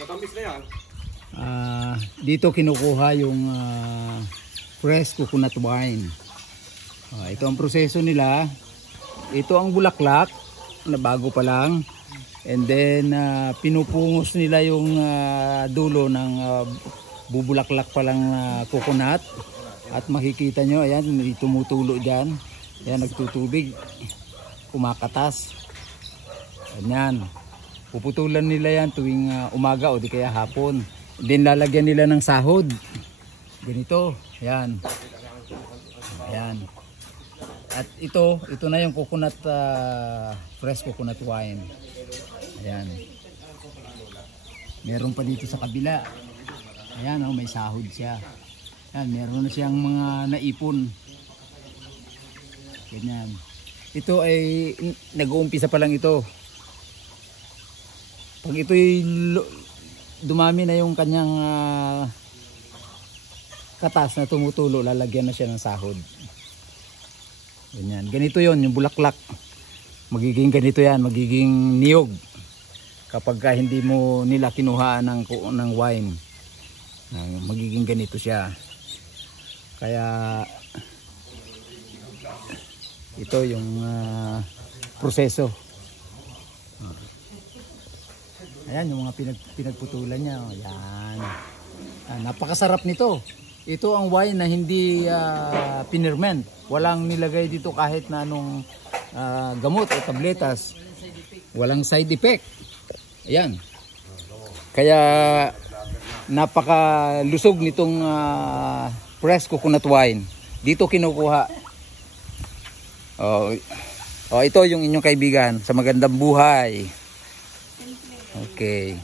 Matamis na yan. Dito kinukuha yung fresh coconut wine. Ito ang proseso nila. Ito ang bulaklak na bago pa lang. And then pinupungos nila yung dulo ng bubulaklak pa lang coconut. At makikita nyo, ayan, tumutulo dyan. Ayan, nagtutubig. Kumakatas. Ayan. Puputulan nila yan tuwing umaga o di kaya hapon. Then lalagyan nila ng sahod. Ganito. Ayan. Ayan. At ito na yung coconut, fresh coconut wine. Ayan. Meron pa dito sa kabila. Ayan, may sahod siya. Ayan, meron na siyang mga naipon. Ganyan. Ito ay nag-uumpisa pa lang ito. Pag ito'y dumami na yung kanyang katas na tumutulo, lalagyan na siya ng sahod. Ganyan. Ganito yon yung bulaklak. Magiging ganito yan, magiging niyog. Kapag hindi mo nila kinuhaan ng wine, magiging ganito siya. Kaya ito yung proseso. Ayan yung mga pinagputulan niya. Ayan. Napakasarap nito. Ito ang wine na hindi pinirment. Walang nilagay dito kahit na anong gamot o tabletas. Walang side effect. Ayan. Kaya napakalusog nitong fresh coconut wine. Dito kinukuha. Ito yung inyong kaibigan sa magandang buhay. Okay.